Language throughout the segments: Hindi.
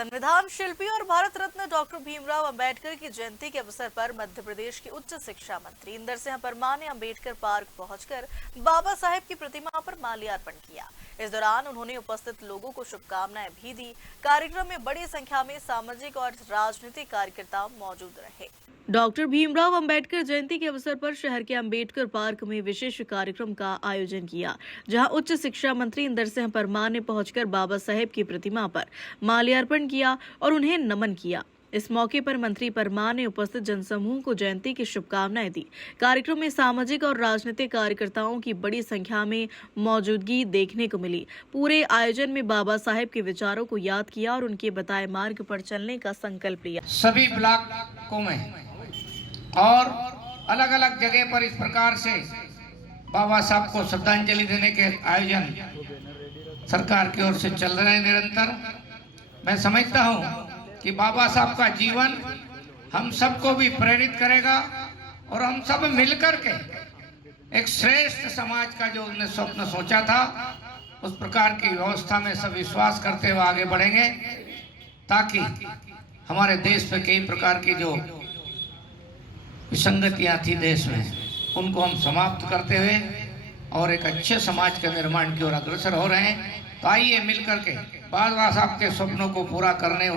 संविधान शिल्पी और भारत रत्न डॉक्टर भीमराव अंबेडकर की जयंती के अवसर पर मध्य प्रदेश के उच्च शिक्षा मंत्री इंदर सिंह परमार ने अंबेडकर पार्क पहुंचकर बाबा साहेब की प्रतिमा पर माल्यार्पण किया। इस दौरान उन्होंने उपस्थित लोगों को शुभकामनाएं भी दी। कार्यक्रम में बड़ी संख्या में सामाजिक और राजनीतिक कार्यकर्ता मौजूद रहे। डॉक्टर भीमराव अंबेडकर जयंती के अवसर पर शहर के अंबेडकर पार्क में विशेष कार्यक्रम का आयोजन किया, जहां उच्च शिक्षा मंत्री इंदर सिंह परमार ने पहुंचकर बाबा साहेब की प्रतिमा पर माल्यार्पण किया और उन्हें नमन किया। इस मौके पर मंत्री परमार ने उपस्थित जनसमूह को जयंती की शुभकामनाएं दी। कार्यक्रम में सामाजिक और राजनीतिक कार्यकर्ताओं की बड़ी संख्या में मौजूदगी देखने को मिली। पूरे आयोजन में बाबा साहेब के विचारों को याद किया और उनके बताए मार्ग पर चलने का संकल्प लिया। सभी ब्लॉकों में और अलग अलग जगह पर इस प्रकार से बाबा साहब को श्रद्धांजलि देने के आयोजन सरकार की ओर से चल रहे हैं निरंतर। मैं समझता हूं कि बाबा साहब का जीवन हम सबको भी प्रेरित करेगा और हम सब मिलकर के एक श्रेष्ठ समाज का जो उन्होंने स्वप्न सोचा था उस प्रकार की व्यवस्था में सब विश्वास करते हुए आगे बढ़ेंगे, ताकि हमारे देश पे कई प्रकार की जो विसंगतियां थी देश में उनको हम समाप्त करते हुए और एक अच्छे समाज के निर्माण की ओर अग्रसर हो रहे हैं। तो आइए मिलकर के बाबा साहब के स्वप्नों को पूरा करने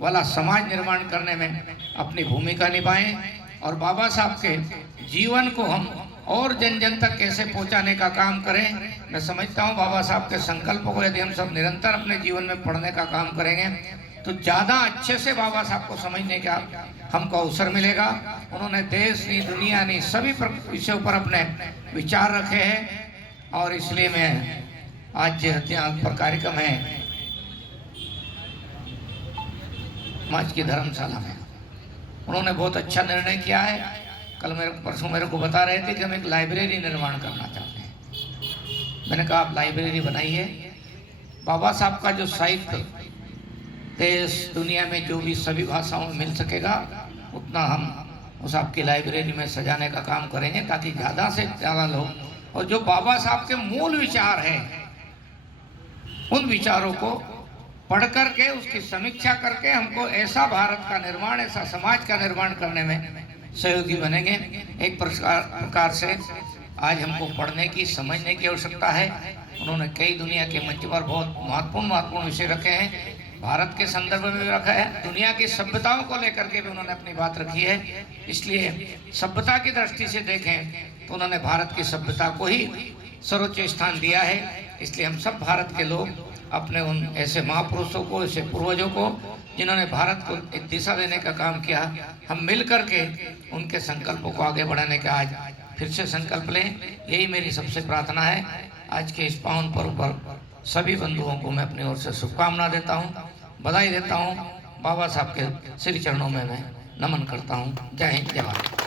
वाला समाज निर्माण करने में अपनी भूमिका निभाएं और बाबा साहब के जीवन को हम और जन जन तक कैसे पहुंचाने का काम करें। मैं समझता हूं बाबा साहब के संकल्पों को यदि हम सब निरंतर अपने जीवन में पढ़ने का काम करेंगे तो ज़्यादा अच्छे से बाबा साहब को समझने का हमको अवसर मिलेगा। उन्होंने देश नहीं, दुनिया नहीं, सभी विषयों पर अपने विचार रखे हैं और इसलिए मैं आज यहाँ पर कार्यक्रम है समाज की धर्मशाला में, उन्होंने बहुत अच्छा निर्णय किया है। कल परसों मेरे को बता रहे थे कि हम एक लाइब्रेरी निर्माण करना चाहते हैं। मैंने कहा आप लाइब्रेरी बनाइए। बाबा साहब का जो साहित्य देश दुनिया में जो भी सभी भाषाओं में मिल सकेगा उतना हम उस आपकी लाइब्रेरी में सजाने का काम करेंगे, ताकि ज़्यादा से ज़्यादा लोग और जो बाबा साहब के मूल विचार हैं उन विचारों को पढ़ करके उसकी समीक्षा करके हमको ऐसा भारत का निर्माण, ऐसा समाज का निर्माण करने में सहयोगी बनेंगे। एक प्रकार से आज हमको पढ़ने की, समझने की आवश्यकता है। उन्होंने कई दुनिया के मंच पर बहुत महत्वपूर्ण विषय रखे हैं, भारत के संदर्भ में भी रखा है, दुनिया की सभ्यताओं को लेकर के भी उन्होंने अपनी बात रखी है। इसलिए सभ्यता की दृष्टि से देखें तो उन्होंने भारत की सभ्यता को ही सर्वोच्च स्थान दिया है। इसलिए हम सब भारत के लोग अपने उन ऐसे महापुरुषों को, ऐसे पूर्वजों को जिन्होंने भारत को एक दिशा देने का काम किया, हम मिल करके उनके संकल्पों को आगे बढ़ाने का आज फिर से संकल्प लें। यही मेरी सबसे प्रार्थना है। आज के इस पावन पर्व पर सभी बंधुओं को मैं अपनी ओर से शुभकामना देता हूँ, बधाई देता हूँ। बाबा साहब के श्री चरणों में मैं नमन करता हूँ। जय हिंद, जय भारत।